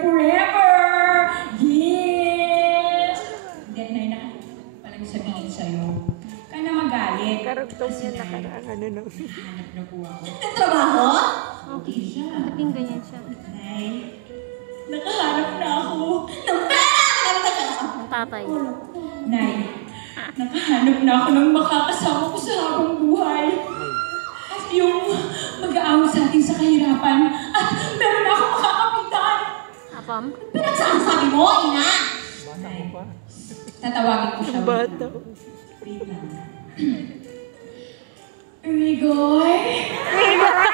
forever! Yes! Hindi, Nay, na palang sabihin sa'yo. Ka na magalit. Karugtong niya nakaraan. Ano no? Hanap na po ako. Trabaho? Okay siya. Ba't yung ganyan siya? Nay, nakahanap na ako. Ng pera! Ang tatay. Nay, nakahanap na ako ng makakasama ko sa habang buhay. Yung mag-aaway sa atin sa kahirapan. At meron na akong makakapitan. Apam? Pinagsasabi mo, ina! Nay, tatawagin ko siya. Bata. Wait lang. Rigoy? Rigoy!